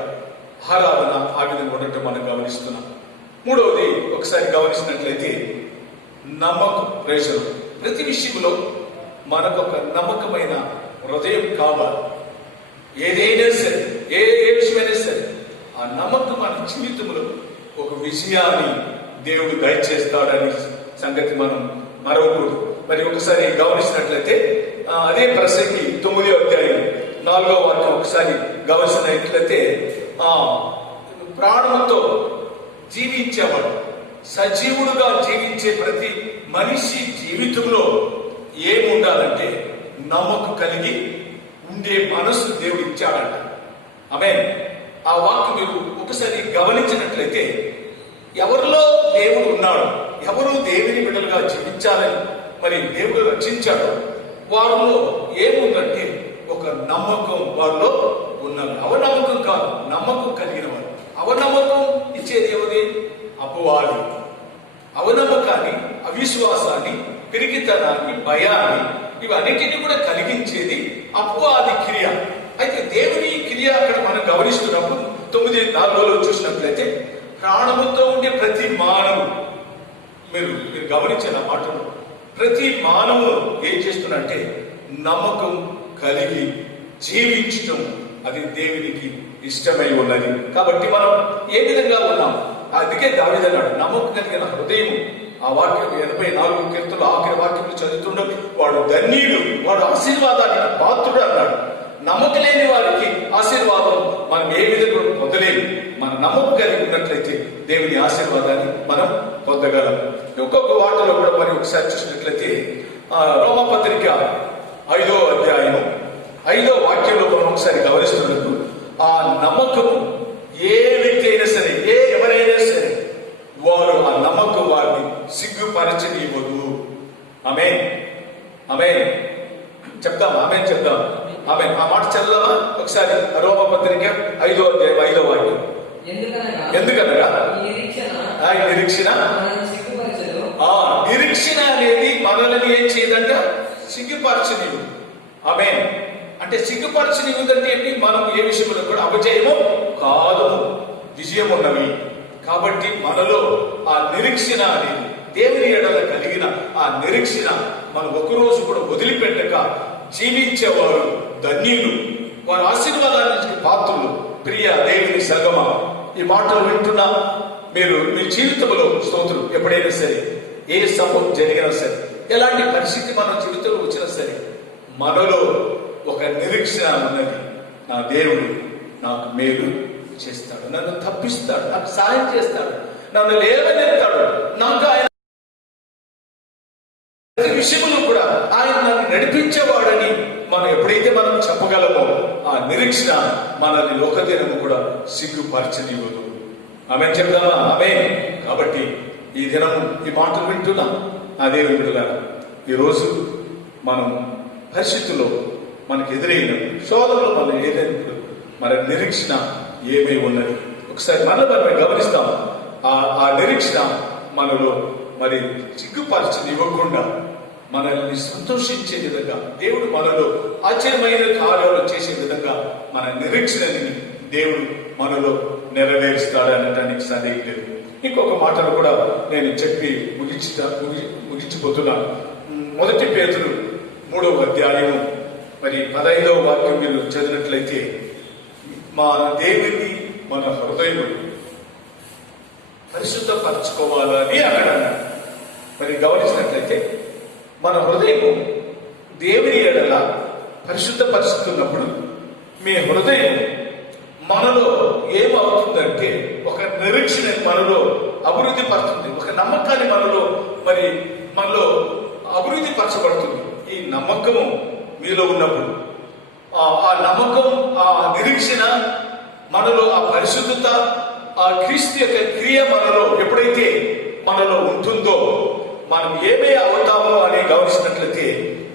ఆరాధన ఆ విధంగా ఉండటం మనం గమనిస్తున్నాం. మూడవది ఒకసారి గమనించినట్లయితే నమ్మకం. ప్రేషలు ప్రతి విషయంలో మనకు ఒక నమ్మకమైన హృదయం కావాలి. ఏదైనా సరే, ఏ విషయమైనా సరే ఆ నమ్మకం మన జీవితంలో ఒక విజయాన్ని దేవుడు దయచేస్తాడని సంగతి మనం మరవకూడదు. మరి ఒకసారి గమనించినట్లయితే అదే ప్రసంగి 9వ అధ్యాయం 4వ వాక్యం ఒకసారి గమనించినట్లయితే ప్రాణముతో జీవించేవాడు, సజీవుడుగా జీవించే ప్రతి మనిషి జీవితంలో ఏముండాలంటే నమ్మకం కలిగి ఉండే మనసు దేవుడు ఇచ్చాడంట. ఆమేన్. ఆ వాక్యం మీరు ఒకసారి గమనించినట్లయితే ఎవరిలో దేవుడు ఉన్నాడు, ఎవరు దేవుని బిడ్డలుగా జీవించాలని మరి దేవుడు రక్షించాడు, వారిలో ఏముందంటే ఒక నమ్మకం వారిలో ఉన్నది. అవనమ్మకం కాదు, నమ్మకం కలిగిన వారు. అవనమ్మకం ఇచ్చేది ఎవరి? అపవాది. అవనమ్మకాన్ని, అవిశ్వాసాన్ని, పిరికితనాన్ని, భయాన్ని, ఇవన్నిటిని కూడా కలిగించేది అపవాది క్రియ. అయితే దేవుని క్రియ అక్కడ మనం గమనిస్తున్నప్పుడు 9:4లో చూసినట్లయితే ప్రాణముతో ఉండే ప్రతి మానవు, మీరు గమనించిన మాటలు, ప్రతి మానవులు ఏం చేస్తున్నంటే నమ్మకం కలిగి జీవించటం అది దేవునికి ఇష్టమై ఉన్నది. కాబట్టి మనం ఏ విధంగా ఉన్నాం? అందుకే దావీదు అన్నాడు నమ్మకం కలిగిన హృదయం. ఆ వాక్యం 84 కీర్తనలో ఆఖరి వాక్యం చదువుతుండో వాడు ధన్యుడు, వాడు ఆశీర్వాదానికి పాత్రుడు అన్నాడు. నమ్మకం లేని వారికి ఆశీర్వాదం మనం ఏ విధంగా పొందలేము. మన నమ్మకం కలిగి ఉన్నట్లయితే దేవుని ఆశీర్వాదాన్ని మనం పొందగలం. ఒక్కొక్క వాటిలో కూడా మరి ఒకసారి చూసినట్లయితే రోమాపత్రిక 5వ అధ్యాయం 5వ వాక్యంలో మనం ఒకసారి గమనిస్తున్నప్పుడు ఆ నమ్మకము ఏ వ్యక్తి అయినా సరే, ఎవరైనా సరే వారు ఆ నమ్మకం వారిని సిగ్గుపరచనివ్వదు. ఆమేన్. ఆమేన్ చెప్తాం. ఆమేన్ చెప్తాం. ఆమేన్. ఆ మాట చదవమా ఒకసారి? రోమాపత్రిక 5వ అధ్యాయం 5వ వాక్యం. ఎందుకనగా నిరీక్షణ నిరీక్షణ అనేది మనల్ని ఏం చేయదంట? సిగ్గుపరచనివ్వు. ఆమేన్. అంటే సిగ్గుపరచనివ్వదంటే ఏంటి? మనం ఏ విషయంలో కూడా అపజయము కాదు, విజయం ఉన్నవి. కాబట్టి మనలో ఆ నిరీక్షణ అనేది దేవుని ఎడల కలిగిన ఆ నిరీక్షణ మనం ఒకరోజు కూడా వదిలిపెట్టక జీవించేవారు ధన్యులు, వారు ఆశీర్వాదానికి పాత్రులు. ప్రియ దేవుని సంగమా, ఈ మాటలు వింటున్నా మీరు మీ జీవితంలో స్తోత్రం, ఎప్పుడైనా సరే ఏ సంభవం జరిగినా సరే, ఎలాంటి పరిస్థితి మన జీవితంలో వచ్చినా సరే, మనలో ఒక నిరీక్షణ ఉన్నది. నా దేవుడు నాకు మేలు చేస్తాడు, నన్ను తప్పిస్తాడు, నాకు సహాయం చేస్తాడు, నన్ను లేవనెత్తాడు, నాకు ఆయన ప్రతి విషయంలో కూడా ఆయన నన్ను నడిపించేవాడని మనం ఎప్పుడైతే మనం చెప్పగలమో, ఆ నిరీక్షణ మనల్ని లోకదినము కూడా సిగ్గుపరచనివ్వదు. ఆమేన్ చెప్దామా? ఆమేన్. కాబట్టి ఈ దినము ఈ మాటలు వింటున్నాం. అదే వింటున్నాను. ఈరోజు మనం పరిస్థితుల్లో మనకు ఎదురైన శోధనలో మనం ఏదైనప్పుడు మన నిరీక్షణ ఏమై ఉన్నది ఒకసారి మనం గమనిస్తాం. ఆ నిరీక్షణ మనలో మరి సిగ్గుపరచనివ్వకుండా మనల్ని సంతోషించే విధంగా, దేవుడు మనలో ఆశ్చర్యమైన కార్యాలు చేసే విధంగా మన నిరీక్షణని దేవుడు మనలో నెరవేరుస్తాడనటానికి సందేహం లేదు. ఇంకొక మాటను కూడా నేను చెప్పి ముగించిపోతున్నాను. 1 పేతురు 3వ అధ్యాయము మరి 15వ వాక్యం మీరు చదివినట్లయితే, మా దేవుని మన హృదయము పరిశుద్ధపరచుకోవాలని అన్నాడు. మరి గమనించినట్లయితే మన హృదయము దేవుని ఎడల పరిశుద్ధపరుచుతున్నప్పుడు మీ హృదయం మనలో ఏమవుతుందంటే ఒక నిరీక్షణ మనలో అభివృద్ధి పడుతుంది, ఒక నమ్మకాన్ని మనలో అభివృద్ధి పరచబడుతుంది. ఈ నమ్మకము మీలో ఉన్నప్పుడు ఆ నమ్మకం, ఆ నిరీక్షణ మనలో, ఆ పరిశుద్ధత, ఆ క్రీస్తు యొక్క క్రియ మనలో ఎప్పుడైతే మనలో ఉంటుందో, మనం ఏమే అవుతామో అని గమనించినట్లయితే,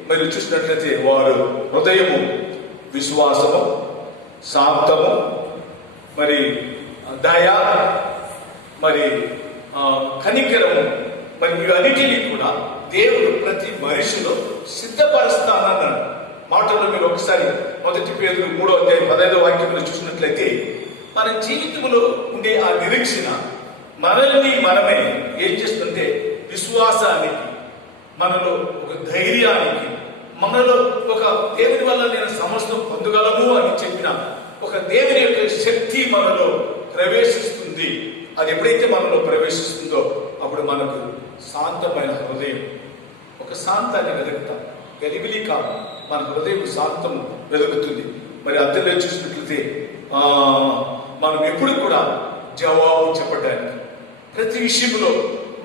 మీరు చూసినట్లయితే వారు హృదయము విశ్వాసము, శాంతము, మరి దయ, మరి కనికరము, మరి ఇవన్నిటినీ కూడా దేవుడు ప్రతి మనిషిలో సిద్ధపరుస్తానన్నాడు. మాటల్లో మీరు ఒకసారి 1 పేతురు 3వ అధ్యాయం 15వ వాక్యంలో చూసినట్లయితే, మన జీవితంలో ఉండే ఆ నిరీక్షణ మనల్ని మనమే ఏం చేస్తుంటే విశ్వాసానికి, మనలో ఒక ధైర్యానికి, మనలో ఒక దేవుని వల్ల నేను సమస్తం పొందగలము అని చెప్పిన ఒక దేవుని యొక్క శక్తి మనలో ప్రవేశిస్తుంది. అది ఎప్పుడైతే మనలో ప్రవేశిస్తుందో అప్పుడు మనకు శాంతమైన హృదయం, ఒక శాంతాన్ని వెతుకుతాం. గలిబిలి కాదు, మన హృదయం శాంతము వెతుకుతుంది. మరి అందులో చూసినట్లయితే మనం ఎప్పుడు కూడా జవాబు చెప్పడానికి, ప్రతి విషయంలో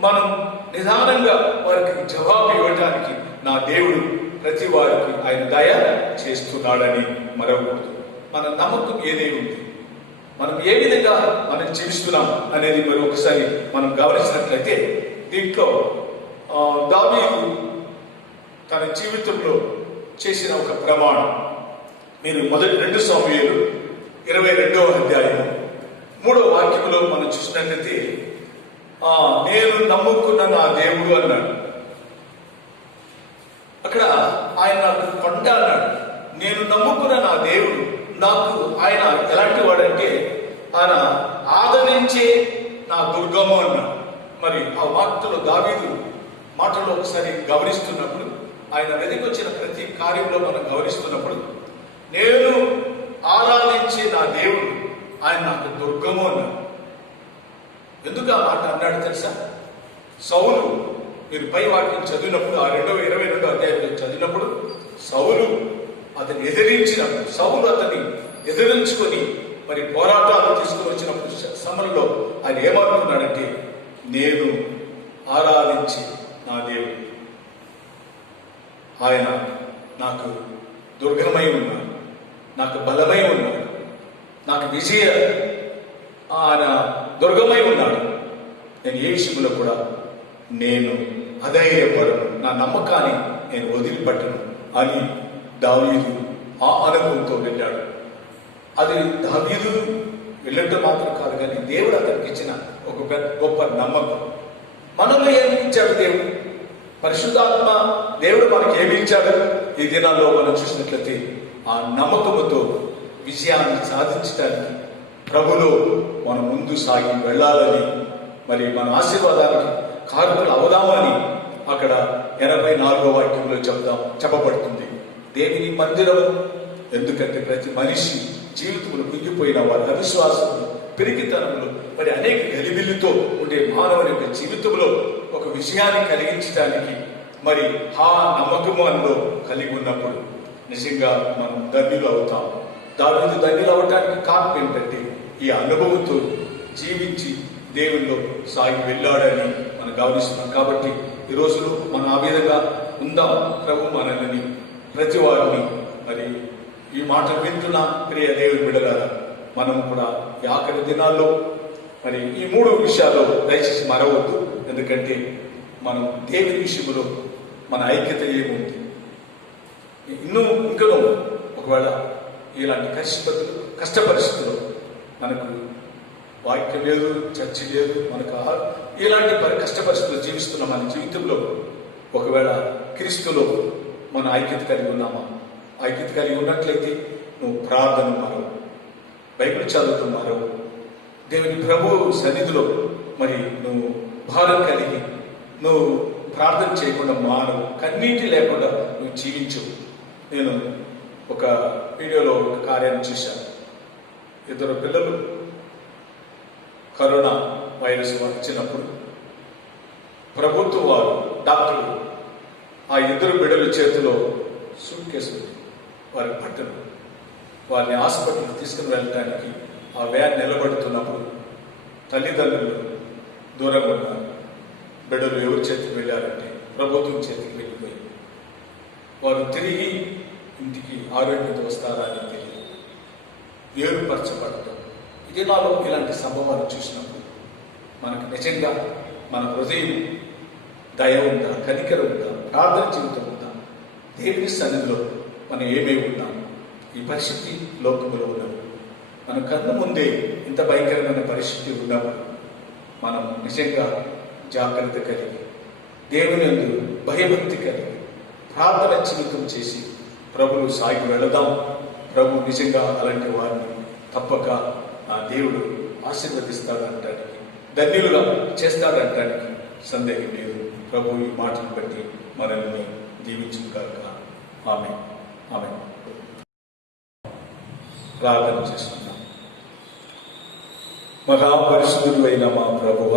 మనం నిదానంగా వారికి జవాబు ఇవ్వడానికి నా దేవుడు ప్రతి వారికి ఆయన దయ చేస్తున్నాడని మరవకూడదు. మన నమ్మకం ఏదై ఉంది, మనం ఏ విధంగా మనం జీవిస్తున్నాం అనేది మరి ఒకసారి మనం గమనించినట్లయితే, దీంట్లో దావీదు తన జీవితంలో చేసిన ఒక ప్రమాణం మీరు 2 సమూయేలు 22వ అధ్యాయము 3వ వాక్యంలో మనం చూసినట్లయితే, నేను నమ్ముకున్న నా దేవుడు అన్నాడు. అక్కడ ఆయన నాకు కొండ అన్నాడు. నేను నమ్ముకున్న నా దేవుడు నాకు ఆయన ఎలాంటి వాడంటే ఆయన ఆదరించే నా దుర్గము అన్నాడు. మరి ఆ వాక్యలో దావీదు మాటలో ఒకసారి గమనిస్తున్నప్పుడు, ఆయన వెతికొచ్చిన ప్రతి కార్యంలో మనం గమనిస్తున్నప్పుడు, నేను ఆరాధించే నా దేవుడు ఆయన నాకు దుర్గము అన్నాడు. ఎందుకు ఆ మాట అన్నాడు తెలుసా? సౌలు, మీరు పై వాక్యం చదివినప్పుడు, ఆ 22వ అధ్యాయంలో చదివినప్పుడు, సౌలు అతన్ని ఎదిరించినప్పుడు, సౌలు అతన్ని ఎదిరించుకొని మరి పోరాటాలు తీసుకుని వచ్చినప్పుడు సమయంలో ఆయన ఏమనుకున్నాడంటే, నేను ఆరాధించి నా దేవుడు ఆయన నాకు దుర్గమై ఉన్నాడు, నాకు బలమై ఉన్నాడు, నాకు విజయ ఆయన దుర్గమై ఉన్నాడు. నేను ఏ విషయంలో కూడా నేను అధైర్యపడను, నా నమ్మకాన్ని నేను వదిలిపెట్టను అని దావీదు ఆ అనుభవంతో వెళ్ళాడు. అది దావీదు వెళ్ళటం మాత్రం కాదు, కానీ దేవుడు అతనికి ఇచ్చిన ఒక గొప్ప నమ్మకం. మనలో ఏమి ఇచ్చాడు దేవుడు? పరిశుద్ధాత్మ దేవుడు మనకి ఏమి ఇచ్చాడు? ఈ దినాల్లో మనం చూసినట్లయితే ఆ నమ్మకముతో విజయాన్ని సాధించడానికి ప్రభులో మనం ముందు సాగి వెళ్ళాలని, మరి మన ఆశీర్వాదానికి కారకులు అవుదామని అక్కడ 84వ వాక్యంలో చెప్పబడుతుంది. దేవుని మందిరము, ఎందుకంటే ప్రతి మనిషి జీవితంలో కుంగిపోయిన వారి అవిశ్వాసములు, పిరికితనములు, మరి అనేక గలిబిలితో ఉండే మానవుని యొక్క జీవితంలో ఒక విజయాన్ని కలిగించడానికి మరి నమ్మకము అందులో కలిగి ఉన్నప్పుడు నిజంగా మనం ధన్యులు అవుతాం. దావీదు ధన్యులు అవటానికి కారణం ఏంటంటే ఈ అనుభవంతో జీవించి దేవుల్లో సాగి వెళ్ళాడని మనం గమనిస్తున్నాం. కాబట్టి ఈ రోజులో మనం ఆ విధంగా ఉందాం. ప్రభు మనల్ని ప్రతి వారిని మరి ఈ మాటలు వింటున్న ప్రియ దేవుని బిడ్డలారా, మనం కూడా ఈ ఆఖరి దినాల్లో మరి ఈ 3 విషయాల్లో దయచేసి మరవద్దు. ఎందుకంటే మనం దేవుని విషయంలో మన ఐక్యత ఏముంది, ఇంకనూ ఒకవేళ ఇలాంటి కష్ట పరిస్థితుల్లో మనకు వాక్యం లేదు, చర్చి లేదు, మనకు ఇలాంటి కష్ట పరిస్థితులు జీవిస్తున్న మన జీవితంలో ఒకవేళ క్రీస్తులో మన ఐక్యత కలిగి ఉన్నామా? ఐక్యత కలిగి ఉన్నట్లయితే నువ్వు ప్రార్థన మారవు, బైబిల్ చదువుతున్నారో, దేవుని ప్రభు సన్నిధిలో మరి నువ్వు భారం కలిగి నువ్వు ప్రార్థన చేయకుండా మానవు, కన్నీటి లేకుండా నువ్వు జీవించవు. నేను ఒక వీడియోలో ఒక కార్యాన్ని చూశాను. 2 పిల్లలు కరోనా వైరస్ వచ్చినప్పుడు ప్రభుత్వం వారు, డాక్టర్లు ఆ 2 బిడ్డల చేతిలో సూట్ కేసు వారి బట్టలు వారిని హాస్పిటల్కి తీసుకుని వెళ్ళడానికి ఆ వ్యాన్ నిలబడుతున్నప్పుడు తల్లిదండ్రులు దూరంగా ఉన్నారు. బిడ్డలు ఎవరి చేతికి వెళ్ళారంటే ప్రభుత్వం చేతికి వెళ్ళిపోయి వారు తిరిగి ఇంటికి ఆరోగ్యంతో వస్తారా అని తెలియదు, ఏర్పరచబడటం. ఇది నాలో ఇలాంటి సంభవాలు చూసినప్పుడు మనకు నిజంగా మన హృదయం దయ ఉందా, కనికరం ఉందా, ప్రార్థన జీవితం ఉందా, దేవుని సన్నిధిలో మనం ఏమేమి ఉన్నాం, ఈ పరిస్థితి లోకంలో ఉన్నాము. మన కన్ను ముందే ఇంత భయంకరమైన పరిస్థితి ఉన్నప్పుడు మనం నిజంగా జాగ్రత్త కలిగి దేవుని యందు భయభక్తి కలిగి ప్రార్థన జీవితం చేసి ప్రభువు సాగి వెళదాం. ప్రభు నిజంగా అలాంటి వారిని తప్పక ఆ దేవుడు ఆశీర్వదిస్తాడంటానికి, ధన్యులుగా చేస్తాడంటానికి సందేహం లేదు. ప్రభు ఈ మాటను బట్టి మనల్ని దీవించును గాక. ఆమేన్. ఆమేన్. ప్రార్థన చేస్తున్నాం. మహాపరిశుద్ధుడు అయిన మా ప్రభువ,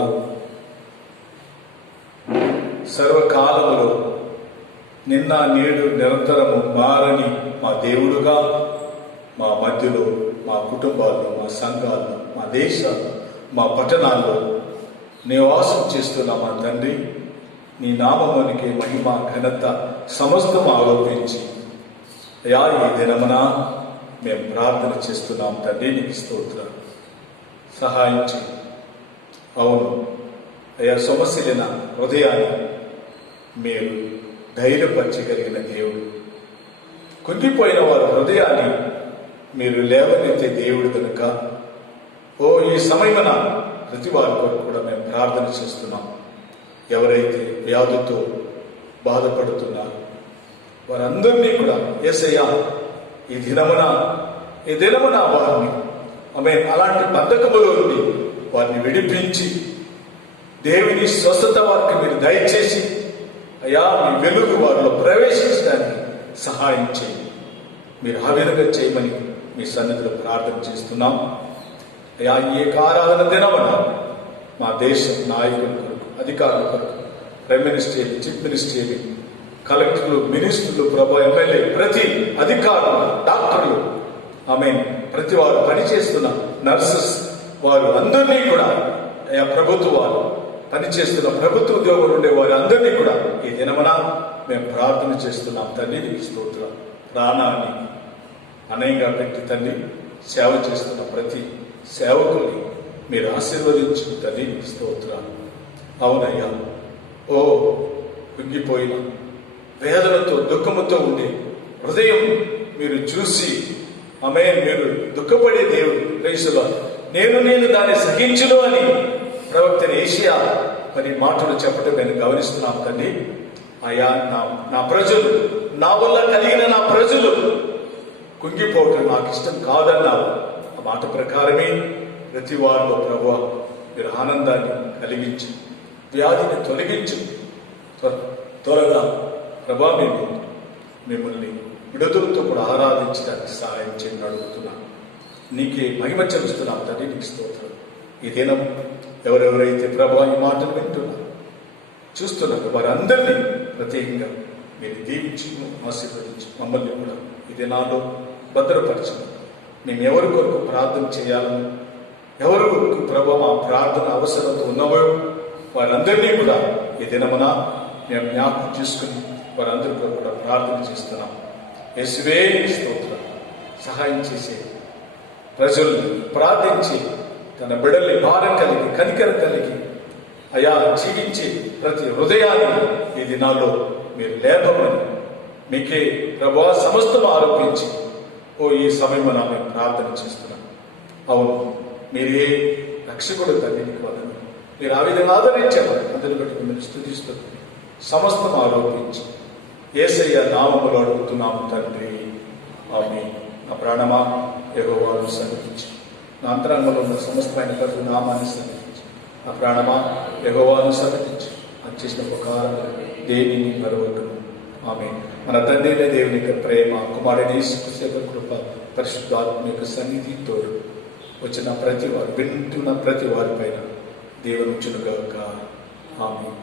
సర్వకాలములో నిన్న నేడు నిరంతరము మారని మా దేవుడుగా మా మధ్యలో, మా కుటుంబాల్లో, మా సంఘాల్లో, మా దేశాల్లో, మా పట్టణాల్లో నివాసం చేస్తున్న మా తండ్రి, నీ నామమునికి మహిమ ఘనత సమస్తం ఆరోపించి అయా ఈ దినమున మేము ప్రార్థన చేస్తున్నాం తండ్రి. నీకు స్తోత్రం. సహాయం చేయి. అవును అయా, సమస్యలైన హృదయాన్ని మీరు ధైర్యపరచగలిగిన దేవుడు, కుంగిపోయిన వారి హృదయాన్ని మీరు లేవనెత్తే దేవుడు కనుక ఈ సమయమున ప్రతి వారి కొరకు కూడా మేము ప్రార్థన చేస్తున్నాం. ఎవరైతే వ్యాధులతో బాధపడుతున్నారో వారందరినీ కూడా యేసయ్యా ఈ దినమున వారిని అలాంటి బంధకములో నుండి వారిని విడిపించి దేవుని స్వస్థత వారికి మీరు దయచేసి అయ్యా మీ వెలుగు వారిలో ప్రవేశించడానికి సహాయం చేయండి. మీరు ఆ విధంగా చేయమని మీ సన్నిధిలో ప్రార్థన చేస్తున్నాం. అయ్యా ఈ ఆరాధన దినమున మా దేశ నాయకుల కొరకు, అధికారుల కొరకు, ప్రైమ్ మినిస్టర్, చీఫ్ మినిస్టర్, కలెక్టర్లు, మినిస్టర్లు, ప్రభు ఎమ్మెల్యే, ప్రతి అధికారులు, డాక్టర్లు, ప్రతి వారు పనిచేస్తున్న నర్సెస్, వారు అందరినీ కూడా ప్రభుత్వ వారు పనిచేస్తున్న ప్రభుత్వ ఉద్యోగులు ఉండే వారు అందరినీ కూడా ఈ దినమున మేము ప్రార్థన చేస్తున్నాం తండ్రి. నీకు స్తోత్రం. ప్రాణాన్ని అనయంగా పెట్టి తండ్రి సేవ చేస్తున్న ప్రతి సేవకుల్ని మీరు ఆశీర్వదించు తండ్రి. నీకు స్తోత్రాలు. అవునయ్యా, కుంగిపోయిన వేదనతో దుఃఖముతో ఉండే హృదయం మీరు చూసి మీరు దుఃఖపడే దేవుడు రైసులో నేను దాన్ని సహించును అని ప్రవక్త ఏషియా మరి మాటలు చెప్పడం నేను గమనిస్తున్నాను తండ్రి. అయ్యా నా ప్రజలు, నా వల్ల కలిగిన నా ప్రజలు కుంగిపోవటం నాకు ఇష్టం కాదన్నావు. ఆ మాట ప్రకారమే ప్రతి వారిలో ప్రభువా మీరు ఆనందాన్ని కలిగించి వ్యాధిని తొలగించు. త్వరగా ప్రభా మేము మిమ్మల్ని విడుదలతో కూడా ఆరాధించడానికి సహాయం చేయని అడుగుతున్నాను. నీకే మహిమ చెల్లిస్తున్నాం తండ్రి, నీకు స్తోత్రం. ఈ దినం ఎవరెవరైతే ప్రభా ఈ మాటలు వింటున్నారు, చూస్తున్నారు, వారందరినీ ప్రత్యేకంగా మీరు దీవించి ఆశీర్వదించి మమ్మల్ని కూడా ఈ దినాల్లో భద్రపరచండి. మేము ఎవరి కొరకు ప్రార్థన చేయాలని, ఎవరి కొరకు ప్రభా మా ప్రార్థన అవసరత ఉన్నవో వారందరినీ కూడా ఈ దినమున మేము జ్ఞాపకం చేసుకుని వారందరి కొరకు కూడా ప్రార్థన చేస్తున్నాం. యేసువే స్తోత్రం. సహాయం చేసే ప్రజల్ని ప్రార్థించి తన బిడ్డల్ని భారం కలిగి కనికరం కలిగి అయా జీవించి ప్రతి హృదయాన్ని ఈ దినాల్లో మీరు లేపమని మీకే ప్రభా సమస్తం ఆరోపించి ఈ సమయంలో మేము ప్రార్థన చేస్తున్నాం. అవును, మీరే రక్షకుడు తండ్రికి వదన. మీరు ఆ విధంగా ఆదరించారు. అందరి బట్టి మిమ్మల్ని స్తుతిస్తుంది. సమస్తం ఆరోపించి యేసయ్య నామములో అడుగుతున్నాము తండ్రి, ఆమేన్. నా ప్రాణమా యెహోవాను సన్నిధించు, నా అంతరంగంలో ఉన్న సమస్తమైన ప్రతి నామాన్ని సన్నిధించు. నా ప్రాణమా యెహోవాను సన్నిధించు, అది చేసిన ఉపకారం దేనిని మరొకను. ఆమేన్. మన తండ్రి అయిన దేవుని యొక్క ప్రేమ, కుమారుని యేసుక్రీస్తు యొక్క కృప, పరిశుద్ధాత్మ యొక్క సన్నిధి తోడు వచ్చిన ప్రతి వారు, వింటున్న ప్రతి వారి పైన దేవుని ఉంచునుగాక. ఆమేన్.